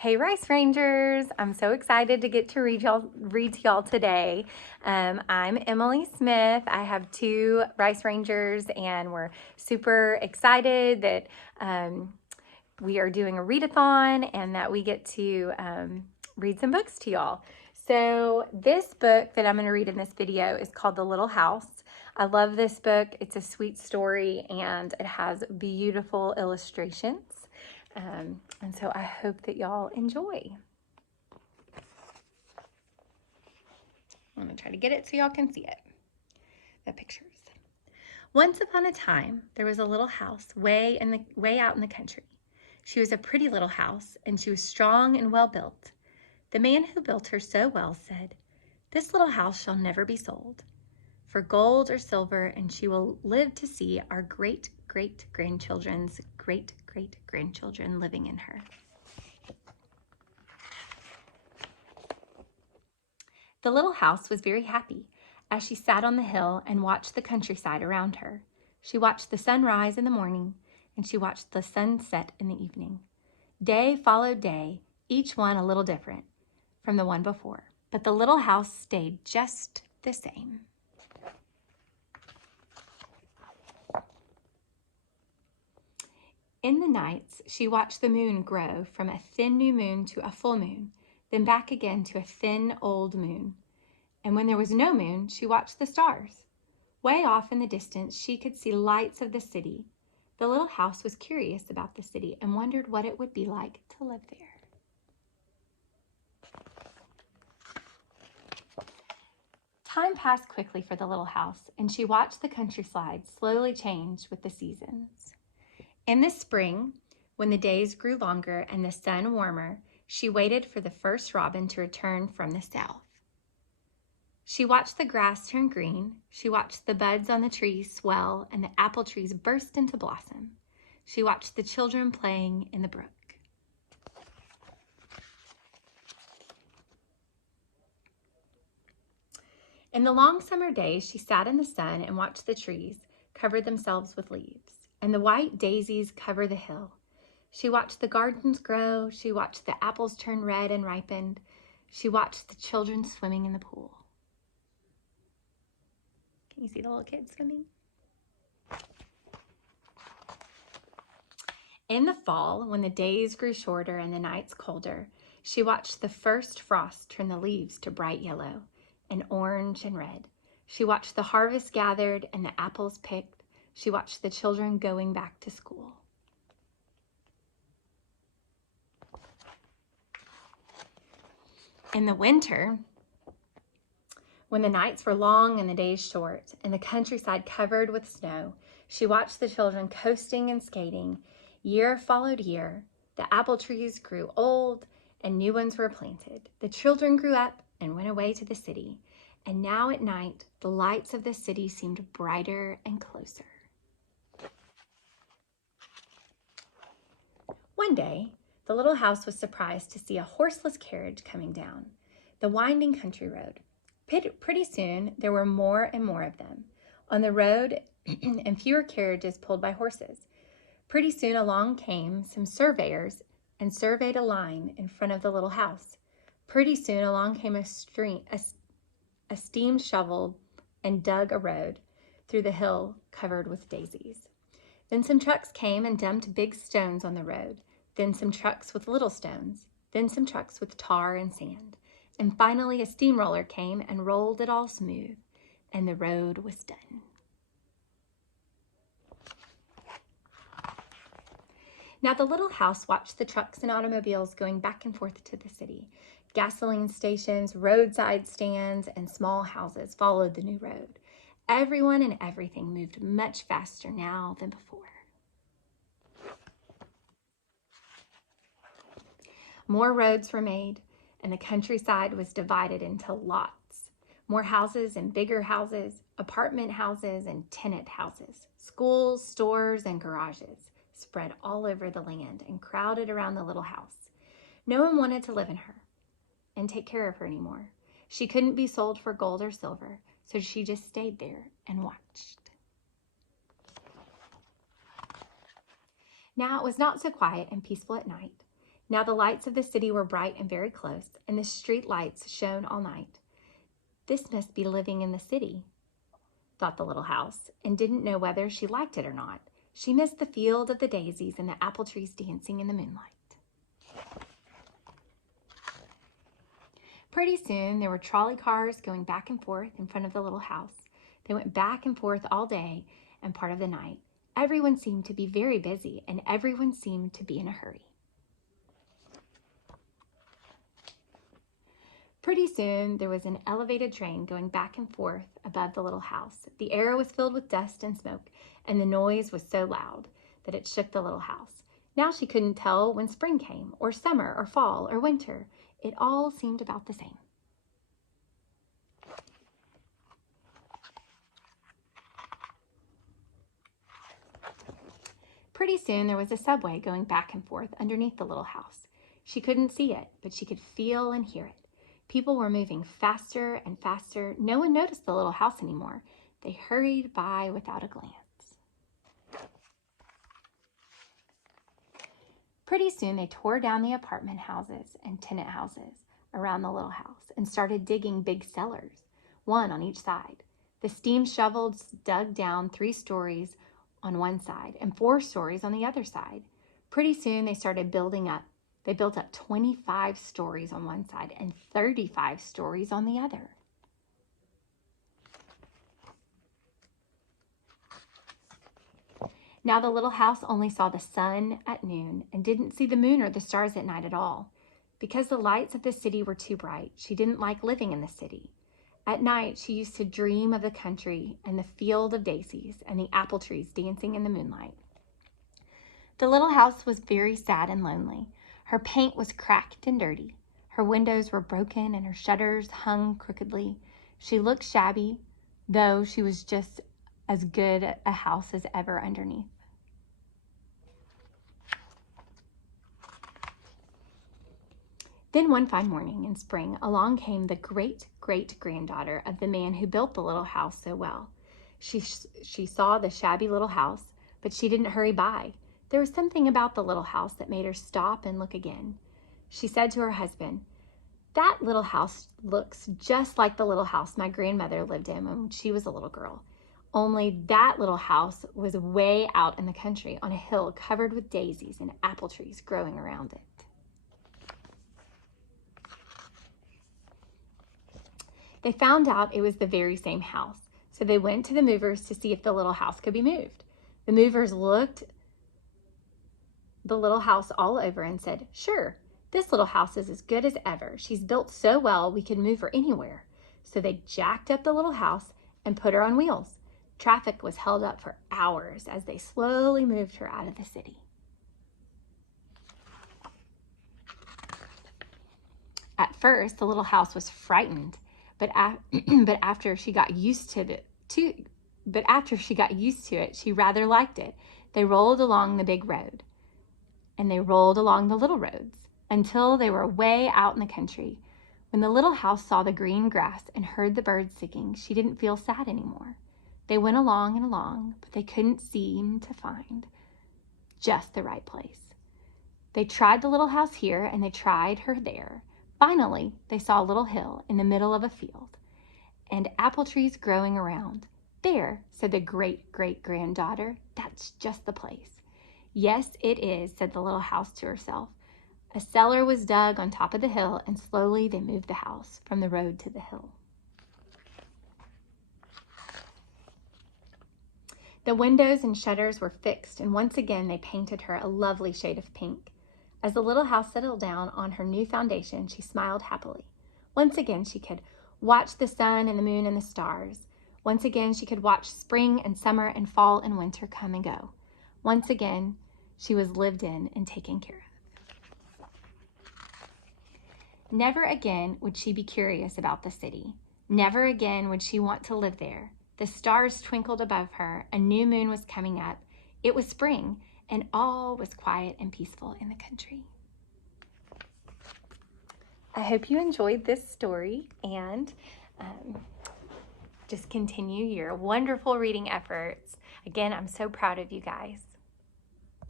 Hey Rice Rangers, I'm so excited to get to read to y'all today. I'm Emily Smith. I have two Rice Rangers and we're super excited that we are doing a read-a-thon and that we get to read some books to y'all. So this book that I'm going to read in this video is called The Little House. I love this book. It's a sweet story and it has beautiful illustrations. And so I hope that y'all enjoy. I'm going to try to get it so y'all can see it, the pictures. Once upon a time, there was a little house way out in the country. She was a pretty little house, and she was strong and well built. The man who built her so well said, "This little house shall never be sold for gold or silver, and she will live to see our great-great-grandchildren's great-great-grandchildren living in her." The little house was very happy as she sat on the hill and watched the countryside around her. She watched the sun rise in the morning, and she watched the sun set in the evening. Day followed day, each one a little different from the one before, but the little house stayed just the same. In the nights, she watched the moon grow from a thin new moon to a full moon, then back again to a thin old moon. And when there was no moon, she watched the stars. Way off in the distance, she could see lights of the city. The little house was curious about the city and wondered what it would be like to live there. Time passed quickly for the little house, and she watched the countryside slowly change with the seasons. In the spring, when the days grew longer and the sun warmer, she waited for the first robin to return from the south. She watched the grass turn green. She watched the buds on the trees swell and the apple trees burst into blossom. She watched the children playing in the brook. In the long summer days, she sat in the sun and watched the trees cover themselves with leaves, and the white daisies cover the hill. She watched the gardens grow. She watched the apples turn red and ripened. She watched the children swimming in the pool. Can you see the little kids swimming? In the fall, when the days grew shorter and the nights colder, she watched the first frost turn the leaves to bright yellow and orange and red. She watched the harvest gathered and the apples picked. She watched the children going back to school. In the winter, when the nights were long and the days short and the countryside covered with snow, she watched the children coasting and skating. Year followed year. The apple trees grew old and new ones were planted. The children grew up and went away to the city. And now at night, the lights of the city seemed brighter and closer. One day, the little house was surprised to see a horseless carriage coming down the winding country road. Pretty soon, there were more and more of them on the road and fewer carriages pulled by horses. Pretty soon along came some surveyors and surveyed a line in front of the little house. Pretty soon along came a steam shovel and dug a road through the hill covered with daisies. Then some trucks came and dumped big stones on the road. Then some trucks with little stones. Then some trucks with tar and sand. And finally a steamroller came and rolled it all smooth, and the road was done. Now the little house watched the trucks and automobiles going back and forth to the city. Gasoline stations, roadside stands, and small houses followed the new road. Everyone and everything moved much faster now than before. More roads were made, and the countryside was divided into lots. More houses and bigger houses, apartment houses and tenant houses, schools, stores, and garages spread all over the land and crowded around the little house. No one wanted to live in her and take care of her anymore. She couldn't be sold for gold or silver, so she just stayed there and watched. Now it was not so quiet and peaceful at night. Now the lights of the city were bright and very close, and the street lights shone all night. This must be living in the city, thought the little house, and didn't know whether she liked it or not. She missed the field of the daisies and the apple trees dancing in the moonlight. Pretty soon, there were trolley cars going back and forth in front of the little house. They went back and forth all day and part of the night. Everyone seemed to be very busy, and everyone seemed to be in a hurry. Pretty soon, there was an elevated train going back and forth above the little house. The air was filled with dust and smoke, and the noise was so loud that it shook the little house. Now she couldn't tell when spring came, or summer, or fall, or winter. It all seemed about the same. Pretty soon, there was a subway going back and forth underneath the little house. She couldn't see it, but she could feel and hear it. People were moving faster and faster. No one noticed the little house anymore. They hurried by without a glance. Pretty soon, they tore down the apartment houses and tenant houses around the little house and started digging big cellars, one on each side. The steam shovels dug down 3 stories on one side and 4 stories on the other side. Pretty soon, they started building up. They built up 25 stories on one side and 35 stories on the other. Now the little house only saw the sun at noon and didn't see the moon or the stars at night at all. Because the lights of the city were too bright, she didn't like living in the city. At night, she used to dream of the country and the field of daisies and the apple trees dancing in the moonlight. The little house was very sad and lonely. Her paint was cracked and dirty. Her windows were broken and her shutters hung crookedly. She looked shabby, though she was just as good a house as ever underneath. Then one fine morning in spring, along came the great-great-granddaughter of the man who built the little house so well. She saw the shabby little house, but she didn't hurry by. There was something about the little house that made her stop and look again. She said to her husband, "That little house looks just like the little house my grandmother lived in when she was a little girl. Only that little house was way out in the country on a hill covered with daisies and apple trees growing around it." They found out it was the very same house, so they went to the movers to see if the little house could be moved. The movers looked the little house all over and said, "Sure, this little house is as good as ever. She's built so well we could move her anywhere." So they jacked up the little house and put her on wheels. Traffic was held up for hours as they slowly moved her out of the city. At first, the little house was frightened, but after she got used to it, she rather liked it. They rolled along the big road, and they rolled along the little roads until they were way out in the country. When the little house saw the green grass and heard the birds singing, she didn't feel sad anymore. They went along and along, but they couldn't seem to find just the right place. They tried the little house here, and they tried her there. Finally, they saw a little hill in the middle of a field and apple trees growing around. "There," said the great-great-granddaughter, "that's just the place." "Yes, it is," said the little house to herself. A cellar was dug on top of the hill, and slowly they moved the house from the road to the hill. The windows and shutters were fixed, and once again they painted her a lovely shade of pink. As the little house settled down on her new foundation, she smiled happily. Once again she could watch the sun and the moon and the stars. Once again she could watch spring and summer and fall and winter come and go. Once again she was lived in and taken care of. Never again would she be curious about the city. Never again would she want to live there. The stars twinkled above her. A new moon was coming up. It was spring, and all was quiet and peaceful in the country. I hope you enjoyed this story, and just continue your wonderful reading efforts. Again, I'm so proud of you guys.